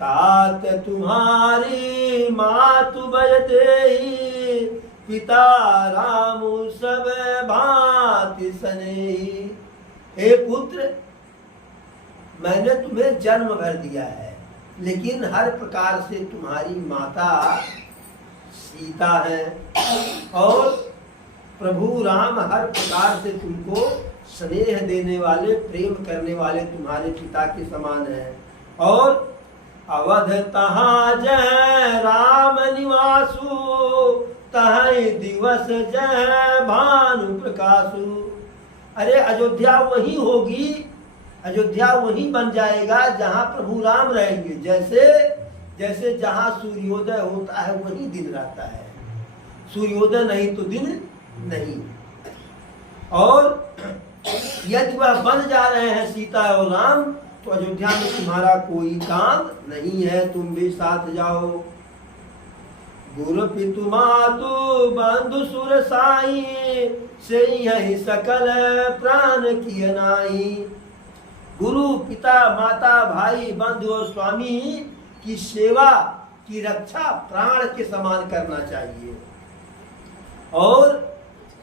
तात तुम्हारी मातु बयदेही, पिता राम सब भांति सनेही। हे पुत्र, मैंने तुम्हें जन्म भर दिया है, लेकिन हर प्रकार से तुम्हारी माता सीता है और प्रभु राम हर प्रकार से तुमको स्नेह देने वाले, प्रेम करने वाले तुम्हारे पिता के समान है। और अवध तहाँ जय राम निवासु, तहीं दिवस जय भानु प्रकाशु। अरे अयोध्या वही होगी, अयोध्या वही बन जाएगा जहाँ प्रभु राम रहेंगे। जैसे जैसे जहाँ सूर्योदय होता है वही दिन रहता है, सूर्योदय नहीं तो दिन नहीं। और यदि वह बन जा रहे हैं सीता और राम, तो अयोध्या में तुम्हारा कोई काम नहीं है, तुम भी साथ जाओ। गुरु पितु मातु बंधु सुर साई, से यही सकल प्राण किय नाई। गुरु पिता माता भाई बंधु और स्वामी की सेवा की रक्षा प्राण के समान करना चाहिए। और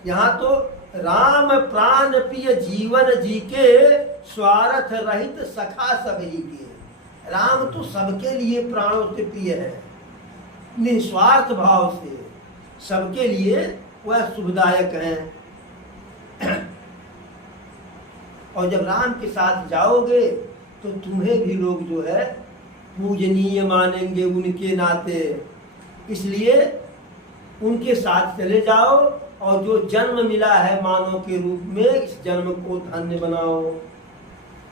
यहाँ तो राम प्राण प्रिय जीवन जी के, स्वार्थ रहित सखा सभी के। राम तो सबके लिए प्राणों से प्रिय है, निस्वार्थ भाव से सबके लिए वह शुभदायक है। और जब राम के साथ जाओगे तो तुम्हें भी लोग जो है पूजनीय मानेंगे उनके नाते। इसलिए उनके साथ चले जाओ और जो जन्म मिला है मानव के रूप में, इस जन्म को धन्य बनाओ।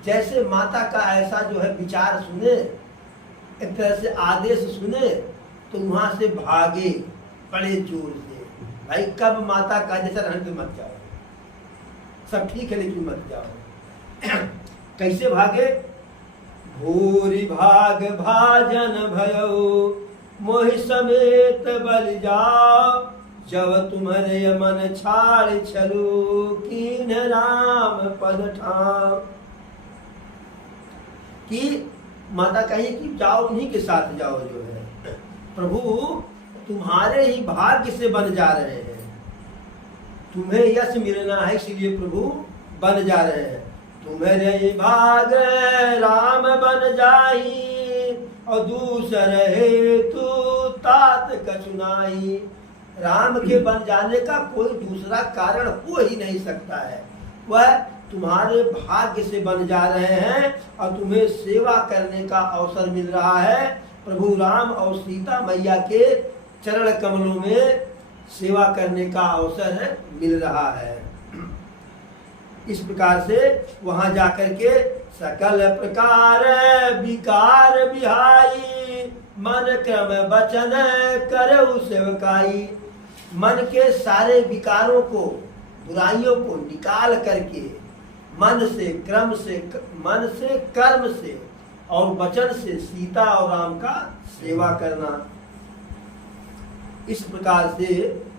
जैसे माता का ऐसा जो है विचार सुने, एक तरह से आदेश सुने, तो वहां से भागे बड़े जोर से। भाई कब माता का जैसा रहने पे मत जाओ, सब ठीक है लेकिन मत जाओ। कैसे भागे? भूरि भाग भाजन भयो, मोहि समेत बलि जाओ। जब तुम्हारे मन छाड़ छलू, कीन राम पद ठाम। कि माता कही कि जाओ, उन्हीं के साथ जाओ। जो है प्रभु तुम्हारे ही भाग्य से बन जा रहे हैं, तुम्हें यश मिलना है, इसलिए प्रभु बन जा रहे हैं। तुम्हारे भाग राम बन जाई, और दूसरे हेतु तात कछुनाई। राम के बन जाने का कोई दूसरा कारण हो ही नहीं सकता है। वह तुम्हारे भाग्य से बन जा रहे हैं और तुम्हें सेवा करने का अवसर मिल रहा है। प्रभु राम और सीता मैया के चरण कमलों में सेवा करने का अवसर मिल रहा है। इस प्रकार से वहां जाकर के सकल प्रकार विकार बिहाई, मन क्रम वचन करऊ सेवकाई। मन के सारे विकारों को, बुराइयों को निकाल करके मन से, क्रम से, मन से, कर्म से और वचन से सीता और राम का सेवा करना। इस प्रकार से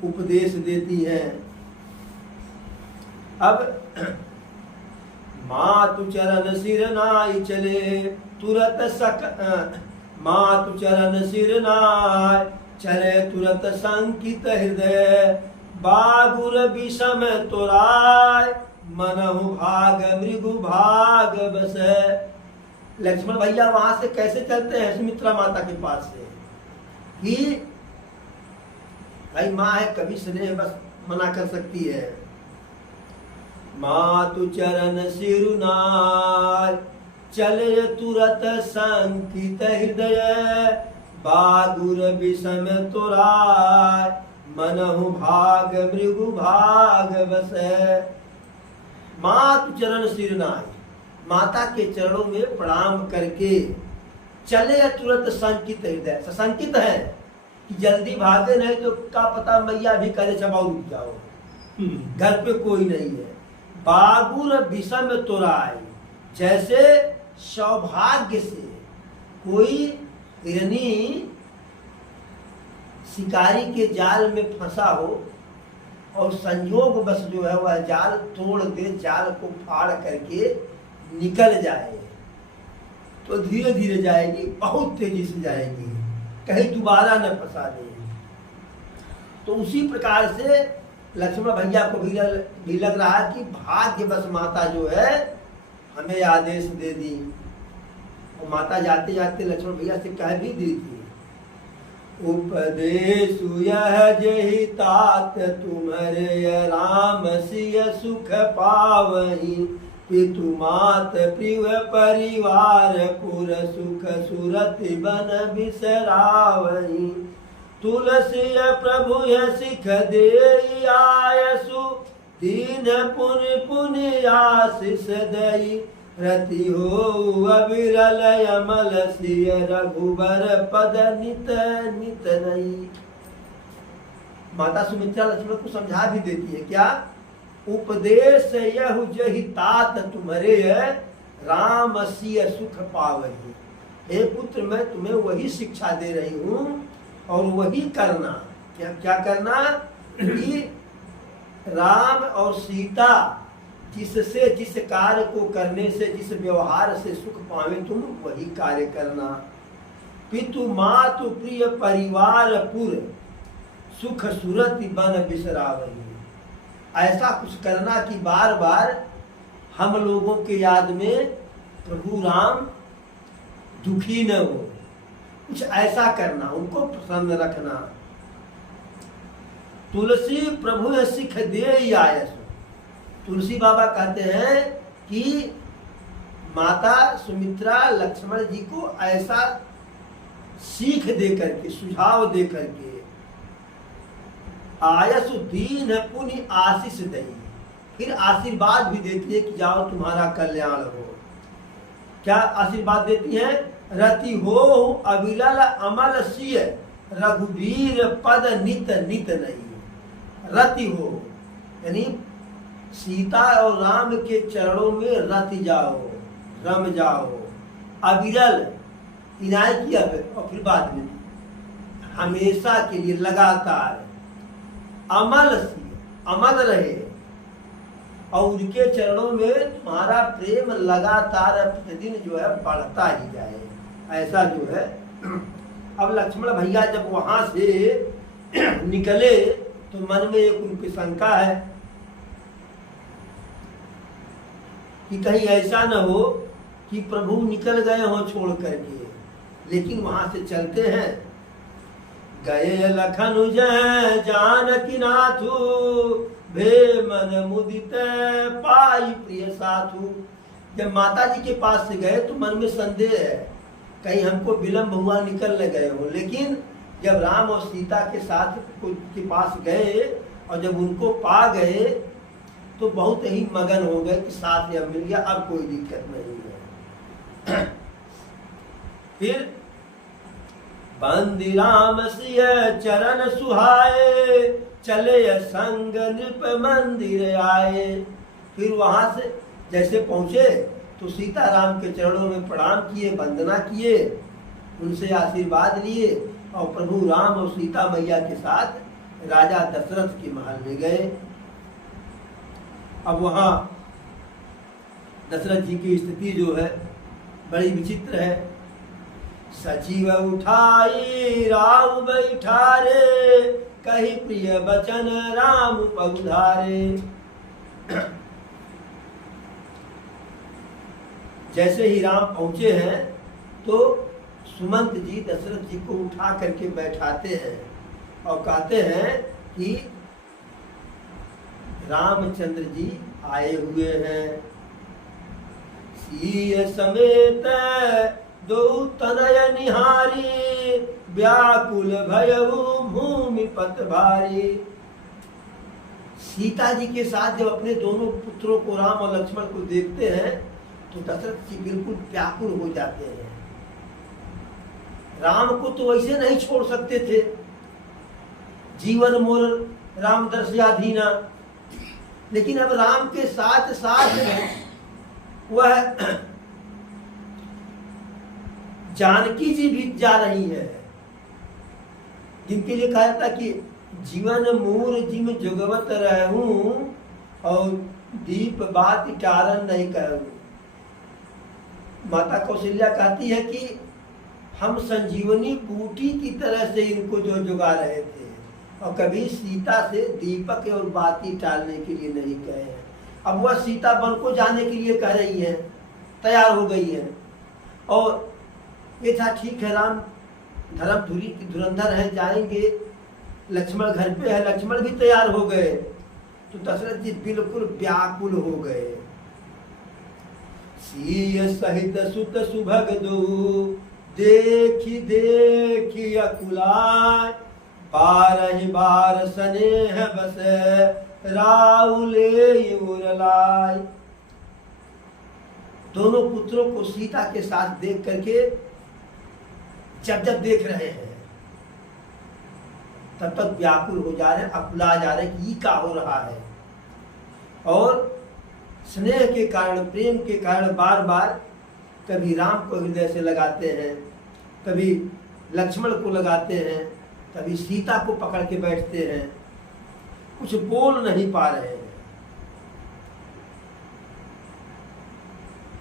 उपदेश देती हैं। अब मातु चरण सिर नाई चले, तुरत मातु चरण सिर नाय चले, तुरत संकित हृदय। बागुर विषम तोराय, मनहु भाग मृगु भाग बस। लक्ष्मण भैया वहां से कैसे चलते हैं सुमित्रा माता के पास से, कि भाई माँ है, कभी स्नेह बस मना कर सकती है। मातु चरण सिरुनाय चले, तुरत संकित हृदय। बागुर विषम तोराय, मनहु भाग मृगु भाग बस। मातु चरण सिरुनाय, माता के चरणों में प्रणाम करके चले, तुरंत संकित हृदय। सशंकित है कि जल्दी भागे, नहीं तो क्या पता मैया भी करे चबाऊ रुक जाओ, घर पे कोई नहीं है। बागुर विषम तोराय, जैसे सौभाग्य से कोई हिरनी शिकारी के जाल में फंसा हो और संयोग बस जो है वह जाल तोड़ दे, जाल को फाड़ करके निकल जाए, तो धीरे धीरे जाएगी, बहुत तेजी से जाएगी, कहीं दोबारा न फंसा दे। तो उसी प्रकार से लक्ष्मण भैया को भी लग रहा है कि भाग्यवश माता जो है हमें आदेश दे दी। और माता जाते जाते लक्ष्मण भैया से कह भी दी थी, उपदेश यह जहि तात तुम्हारे राम सिय सुख पावही, पितु मात प्रिय परिवार पुर सुख सुरति बन बिसरावही, तुलसी प्रभु सिख दे आयसु, दीन पुनि पुनि आशीष दई, रति हो अविरल अमल सिय रघुबर पद नित नित नहीं। माता सुमित्रा लक्ष्मण को समझा भी देती है, क्या? उपदेश यह जहि तात तुम्हारे राम सिय सुख पावही। हे पुत्र, मैं तुम्हें वही शिक्षा दे रही हूँ और वही करना। क्या क्या करना? कि राम और सीता जिससे, जिस कार्य को करने से, जिस व्यवहार से सुख पावे तुम, वही कार्य करना। पितु मातु प्रिय परिवार पुर सुख सुरति बन बिसरावही। ऐसा कुछ करना कि बार बार हम लोगों के याद में प्रभु राम दुखी न हो, कुछ ऐसा करना, उनको प्रसन्न रखना। तुलसी प्रभु सिख दे आयस। तुलसी बाबा कहते हैं कि माता सुमित्रा लक्ष्मण जी को ऐसा सीख दे करके, सुझाव दे करके, आयस दीन पुनि आशीष दई, फिर आशीर्वाद भी देती है कि जाओ तुम्हारा कल्याण हो। क्या आशीर्वाद देती है? रति हो अविरल अमल सिय रघुवीर पद नित नित नहीं। रति हो यानी सीता और राम के चरणों में रति जाओ, रम जाओ। अविरल इनाय किया और फिर बाद में हमेशा के लिए लगातार। अमल सिय अमल रहे और उनके चरणों में तुम्हारा प्रेम लगातार प्रतिदिन जो है बढ़ता ही जाए, ऐसा जो है। अब लक्ष्मण भैया जब वहां से निकले तो मन में एक उनकी शंका है कि कहीं ऐसा न हो कि प्रभु निकल गए हो छोड़ करके। लेकिन वहां से चलते हैं, गए लखन जय जानकी नाथू, भे मन मुदित पाई प्रिय साथू। जब माता जी के पास से गए तो मन में संदेह है, कहीं हमको विलंब हुआ, निकल न गए हो। लेकिन जब राम और सीता के साथ के पास गए और जब उनको पा गए तो बहुत ही मगन हो गए कि साथ या मिल गया, अब कोई दिक्कत नहीं है। फिर बंदी राम सिय चरण सुहाए, चले संग नृप मंदिर आए। फिर वहां से जैसे पहुंचे तो सीता राम के चरणों में प्रणाम किए, वंदना किए, उनसे आशीर्वाद लिए और प्रभु राम और सीता मैया के साथ राजा दशरथ के महल में गए। अब वहां दशरथ जी की स्थिति जो है बड़ी विचित्र है। सचिव उठाई राम बैठारे, कही प्रिय बचन राम पगुधारे। जैसे ही राम पहुंचे हैं तो सुमंत जी दशरथ जी को उठा करके बैठाते हैं और कहते हैं कि रामचंद्र जी आए हुए हैं। सीय समेत दो तनय निहारी, व्याकुल भयउ भूमि पत भारी। सीता जी के साथ जब अपने दोनों पुत्रों को राम और लक्ष्मण को देखते हैं तो दशरथ जी बिल्कुल व्याकुल हो जाते हैं। राम को तो वैसे नहीं छोड़ सकते थे, जीवन मोर राम दर्शयाधीना, लेकिन अब राम के साथ साथ वह जानकी जी भी जा रही है, जिनके लिए कहा था कि जीवन मूर जिम जुगवत रहूं और दीप बात टारन नहीं करूं। माता कौशल्या कहती है कि हम संजीवनी बूटी की तरह से इनको जो जुगा रहे थे, और कभी सीता से दीपक और बाती टालने के लिए नहीं कहे हैं। अब वह सीता वन को जाने के लिए कह रही है, तैयार हो गई है। और ये था ठीक है, राम धर्मधुरी की धुरंधर है, जाएंगे, लक्ष्मण घर पे है, लक्ष्मण भी तैयार हो गए। तो दशरथ जी बिल्कुल व्याकुल हो गए। सीय सहित सुत सुभग दो, देखी देखी अकुलाय, बारह बार स्नेह बस राउले उरलाय। दोनों पुत्रों को सीता के साथ देख करके जब जब देख रहे हैं तब तक व्याकुल हो जा रहे हैं, अकुला जा रहे हैं कि ये क्या हो रहा है। और स्नेह के कारण, प्रेम के कारण बार बार कभी राम को हृदय से लगाते हैं, कभी लक्ष्मण को लगाते हैं, कभी सीता को पकड़ के बैठते हैं, कुछ बोल नहीं पा रहे हैं।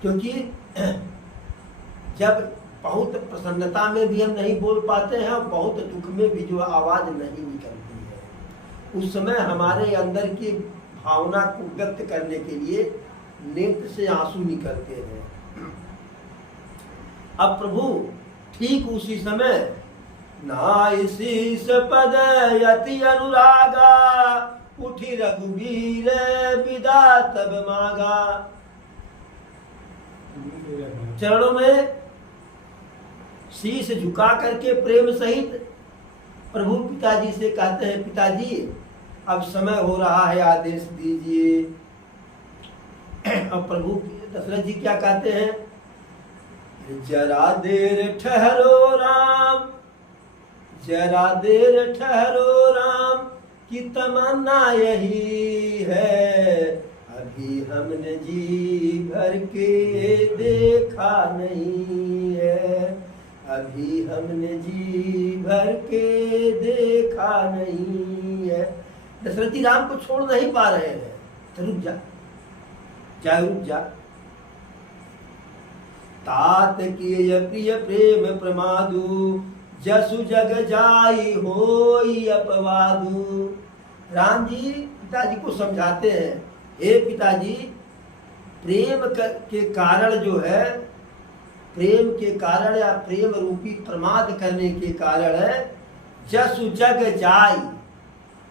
क्योंकि जब बहुत प्रसन्नता में भी हम नहीं बोल पाते हैं और बहुत दुख में भी जो आवाज नहीं निकलती है, उस समय हमारे अंदर की भावना को व्यक्त करने के लिए नेत्र से आंसू निकलते हैं। अब प्रभु ठीक उसी समय नाइसीस पद यति अनुरागा, उठी रघुवीर विदा तब मांगा। चरणों में शीश झुका करके प्रेम सहित प्रभु पिताजी से कहते हैं, पिताजी अब समय हो रहा है, आदेश दीजिए। अब प्रभु दशरथ जी क्या कहते हैं, जरा देर ठहरो राम, जरा देर ठहरो राम, की तमन्ना यही है, अभी हमने जी भर के देखा नहीं है, अभी हमने जी भर के देखा नहीं है। दशरथ जी राम को छोड़ नहीं पा रहे हैं, तो रुक जा, जा रुक जा। तात किए प्रिय प्रेम प्रमादु, जसु जग जाई होई अपवादु। राम जी पिताजी को समझाते हैं, हे पिताजी, प्रेम के कारण जो है, प्रेम के कारण या प्रेम रूपी प्रमाद करने के कारण है, जसु जग जाई,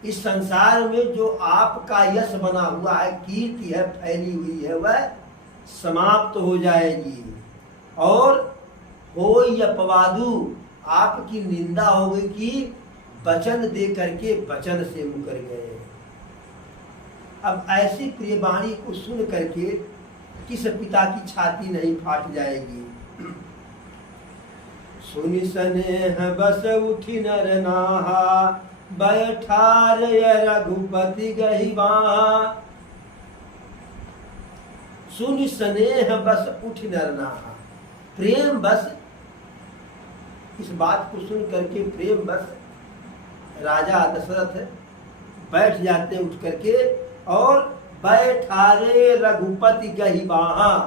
इस संसार में जो आपका यश बना हुआ है, कीर्ति है फैली हुई है, वह समाप्त हो जाएगी। और होई अपवादु, आपकी निंदा हो गई कि वचन दे करके वचन से मुकर गए। अब ऐसी प्रिय वाणी को सुन करके किस पिता की छाती नहीं फाट जाएगी। सुनि स्नेह बस उठी नर नाहा, बैठार रघुपति गही बाहा। सुनि स्नेह बस उठी नर नाहा, प्रेम बस, इस बात को सुन करके प्रेम बस राजा दशरथ बैठ जाते उठ करके, और बैठारे रघुपति गही बाहा,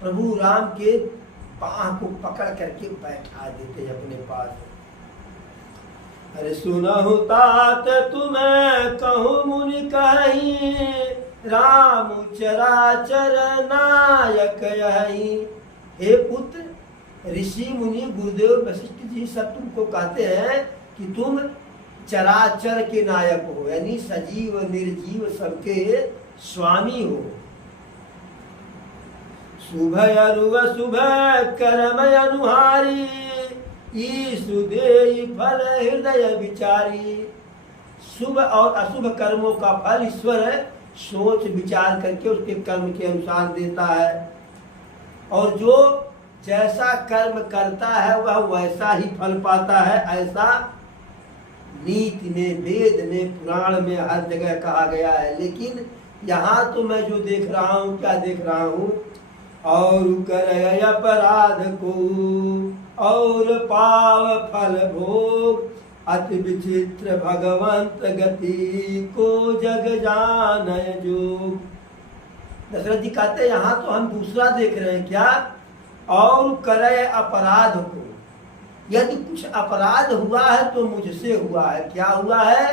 प्रभु राम के बाह को पकड़ करके बैठा देते अपने पास। अरे सुनहु तात तुम्हें कहूँ मुनि कही, राम चराचर नायक यही। हे पुत्र, ऋषि मुनि गुरुदेव वशिष्ठ जी सब तुमको कहते हैं कि तुम चराचर के नायक हो, यानी सजीव निर्जीव सबके स्वामी हो। शुभ अरुव शुभ कर्म अनुहारी, ईसु देहि फल हृदय विचारी। शुभ और अशुभ कर्मों का फल ईश्वर सोच विचार करके उसके कर्म के अनुसार देता है, और जो जैसा कर्म करता है वह वैसा ही फल पाता है। ऐसा नीति में, वेद में, पुराण में हर जगह कहा गया है। लेकिन यहाँ तो मैं जो देख रहा हूँ, क्या देख रहा हूँ, और कर अपराध को और पाव फल भोग, अति विचित्र भगवंत गति को जग जान जोग। दशरथ जी कहते हैं यहाँ तो हम दूसरा देख रहे हैं, क्या और करे अपराध को। यदि कुछ अपराध हुआ है तो मुझसे हुआ है। क्या हुआ है?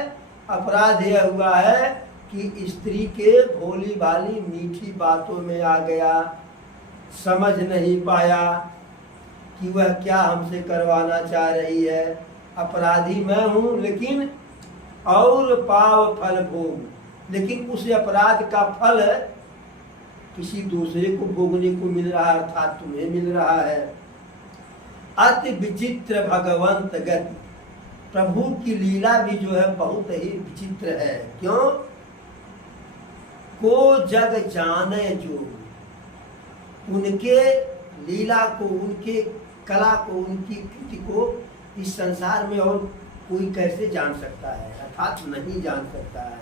अपराध यह हुआ है कि स्त्री के भोली भाली मीठी बातों में आ गया, समझ नहीं पाया कि वह क्या हमसे करवाना चाह रही है। अपराधी मैं हूँ, लेकिन और पाव फल भोग, लेकिन उस अपराध का फल किसी दूसरे को भोगने को मिल रहा है, अर्थात तुम्हें मिल रहा है। अति विचित्र भगवंत गति। प्रभु की लीला भी जो है बहुत ही विचित्र है। क्यों? को जग जाने जो, उनके लीला को, उनके कला को, उनकी कृति को इस संसार में और कोई कैसे जान सकता है, अर्थात नहीं जान सकता है।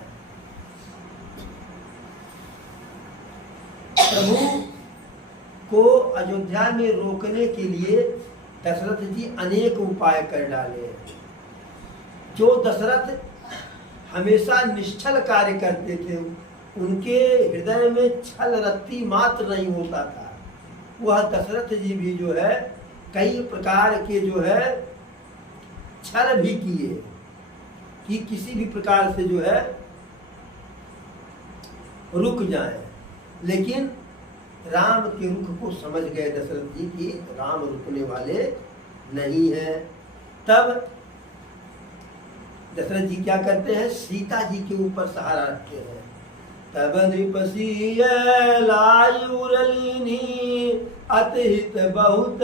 प्रभु को अयोध्या में रोकने के लिए दशरथ जी अनेक उपाय कर डाले। जो दशरथ हमेशा निश्चल कार्य करते थे, उनके हृदय में छल रत्ती मात्र नहीं होता था। वह दशरथ जी भी जो है कई प्रकार के जो है छल भी किए कि किसी भी प्रकार से जो है रुक जाए, लेकिन राम के रुख को समझ गए दशरथ जी कि राम रुकने वाले नहीं हैं। तब दशरथ जी क्या करते हैं? सीता जी के ऊपर सहारा रखते हैं। तब नृपसीय लायुरलीनी अतिहित बहुत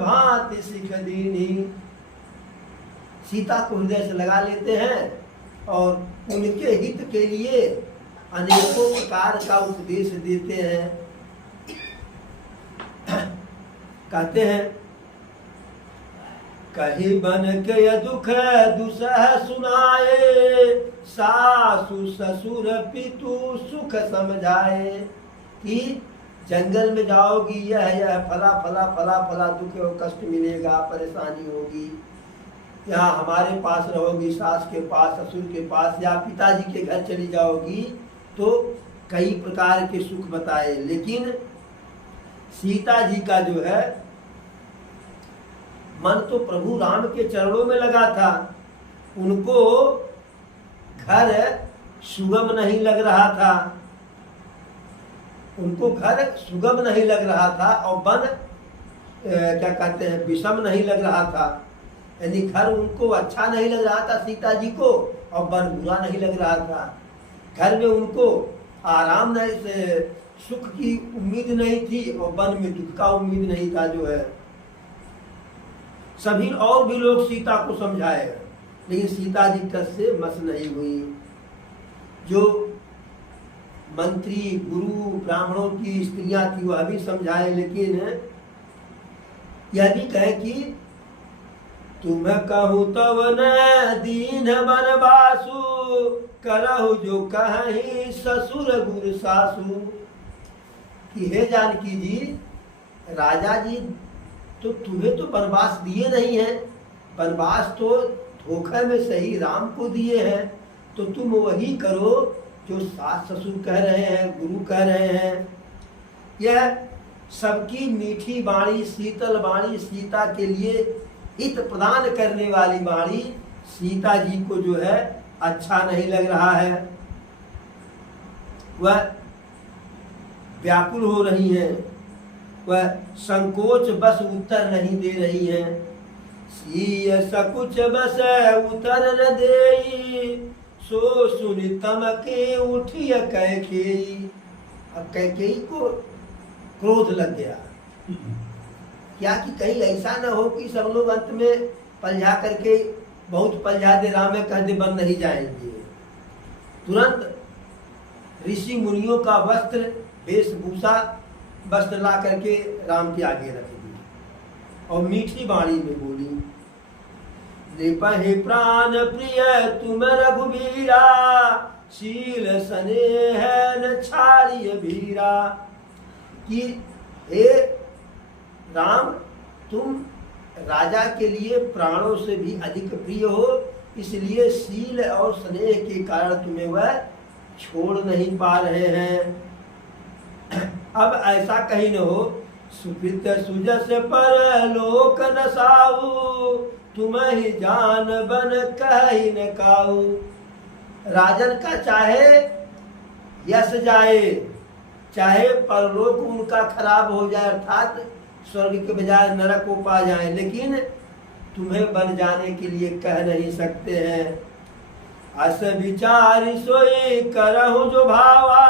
भांति सिख दीनी। सीता को हृदय से लगा लेते हैं और उनके हित के लिए अनेकों प्रकार का उपदेश देते हैं। कहते हैं, कहीं बन के दुख दुसह सुनाए, सासु ससुर पितु सुख समझाए। कि जंगल में जाओगी, यह फला फला फला फला दुख और कष्ट मिलेगा, परेशानी होगी। यहाँ हमारे पास रहोगी, सास के पास, ससुर के पास, या पिताजी के घर चली जाओगी तो कई प्रकार के सुख बताए। लेकिन सीता जी का जो है मन तो प्रभु राम के चरणों में लगा था। उनको घर सुगम नहीं लग रहा था, उनको घर सुगम नहीं लग रहा था और वन क्या कहते हैं विषम नहीं लग रहा था। यानी घर उनको अच्छा नहीं लग रहा था सीता जी को, और वन बुरा नहीं लग रहा था। घर में उनको आराम नहीं से सुख की उम्मीद नहीं थी और वन में दुख का उम्मीद नहीं था। जो है सभी और भी लोग सीता को समझाए, लेकिन सीता जी कस से मस नहीं हुई। जो मंत्री गुरु ब्राह्मणों की स्त्रियां थी वह भी समझाए, लेकिन यह भी कहे कि तुम कहूँ तब न दीन बनवासु, करहु जो कहीं ससुर गुरु सासु। कि हे जानकी जी, राजा जी तो तुम्हें तो वनवास दिए नहीं है, वनवास तो धोखे में सही राम को दिए हैं, तो तुम वही करो जो सास ससुर कह रहे हैं, गुरु कह रहे हैं। यह सबकी मीठी वाणी, शीतल वाणी, सीता के लिए हित प्रदान करने वाली वाणी सीता जी को जो है अच्छा नहीं लग रहा है। वह व्याकुल हो रही हैं, वह संकोच बस उत्तर नहीं दे रही हैं। सीय सकुच बस उत्तर न देई, सो सुनि तमके उठिय कैकेयी। अब कैकेयी को क्रोध लग गया, क्या कि कहीं ऐसा न हो कि सब लोग अंत में पलझा करके बहुत पलझा दे, राम कह दे बन नहीं जाएंगे। तुरंत ऋषि मुनियों का वस्त्र वेशभूषा वस्त्र ला करके राम के आगे रख दी और मीठी वाणी में बोली, नृपहि प्राण प्रिय तुम रघुबीरा, शील स्नेह न छाड़िय भीरा। कि हे राम, तुम राजा के लिए प्राणों से भी अधिक प्रिय हो, इसलिए शील और स्नेह के कारण तुम्हें वह छोड़ नहीं पा रहे हैं। अब ऐसा कहीं न हो सुपित सुजस पर लोक नसाऊ, तुम ही जान बन कही न काऊ। राजन का चाहे यश जाए, चाहे परलोक उनका खराब हो जाए, अर्थात स्वर्ग के बजाय नरक को पा जाए, लेकिन तुम्हें बन जाने के लिए कह नहीं सकते हैं। अस विचार सोई करहु जो भावा,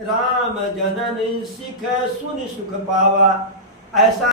राम जनन सिख सुन सुख पावा। ऐसा